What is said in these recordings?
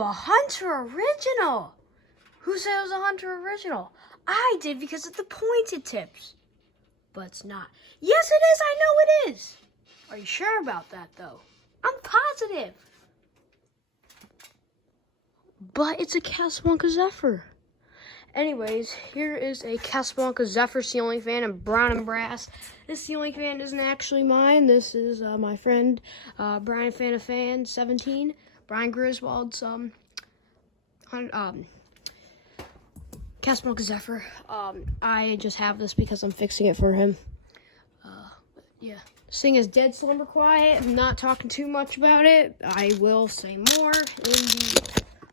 Ooh, a Hunter original. Who said it was a Hunter original? I did because of the pointed tips. But it's not. Yes, it is. I know it is. Are you sure about that, though? I'm positive. But it's a Casablanca Zephyr. Anyways, here is a Casablanca Zephyr ceiling fan in brown and brass. This ceiling fan isn't actually mine. This is my friend Brian Fan 17, Brian Griswold's Casablanca Zephyr. I just have this because I'm fixing it for him. Yeah, this thing is dead slumber quiet. I'm not talking too much about it. I will say more in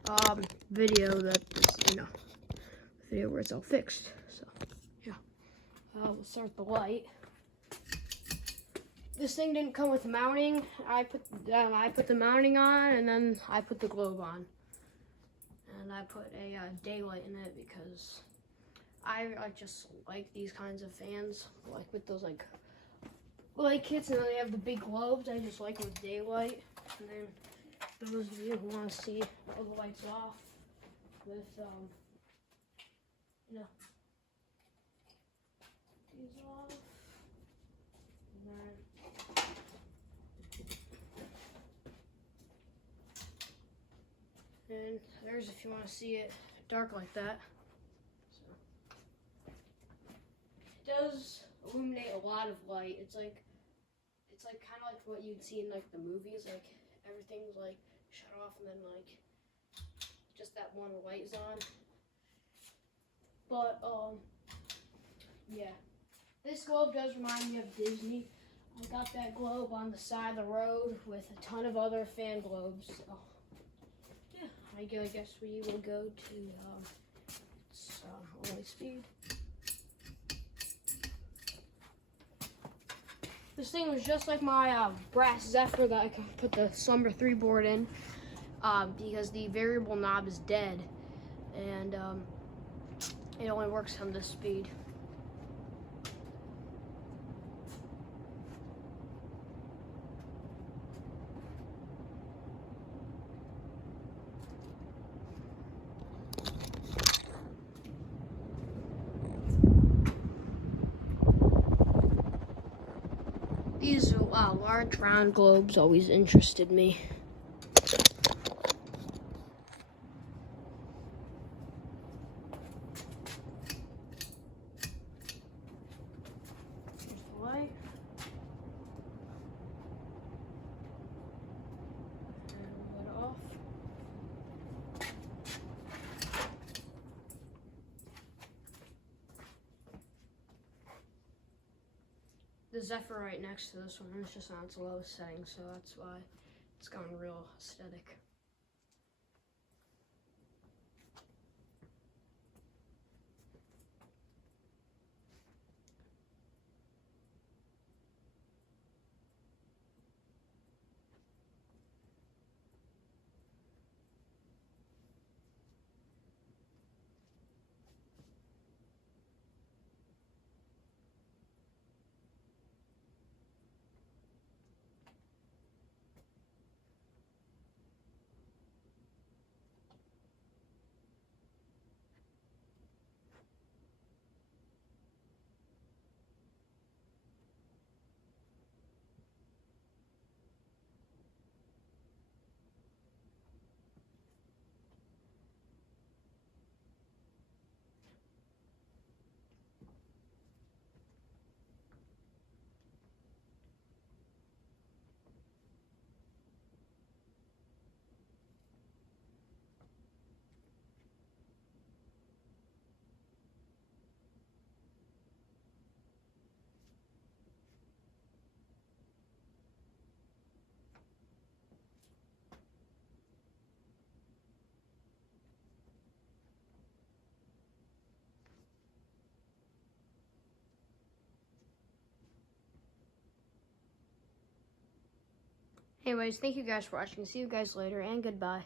the video that is, video where it's all fixed. So yeah, we'll start the light. This thing didn't come with mounting. I put the mounting on, and then I put the globe on, and I put a daylight in it because I just like these kinds of fans, like with those like light kits, and then they have the big globes. I just like with daylight. And then those of you who want to see all the lights off with these off. And there's if you want to see it dark like that. So it does illuminate a lot of light. It's like kind of like what you'd see in like the movies, like everything's like shut off and then like just that one light is on. But yeah, this globe does remind me of Disney. I got that globe on the side of the road with a ton of other fan globes. So yeah, I guess we will go to light speed. This thing was just like my brass Zephyr that I put the Slumber 3 board in because the variable knob is dead, and it only works on this speed. These large round globes always interested me. Here's the light. And we'll let it off. The Zephyr right next to this one is just on its lowest setting, so that's why it's gone real aesthetic. Anyways, thank you guys for watching. See you guys later, and goodbye.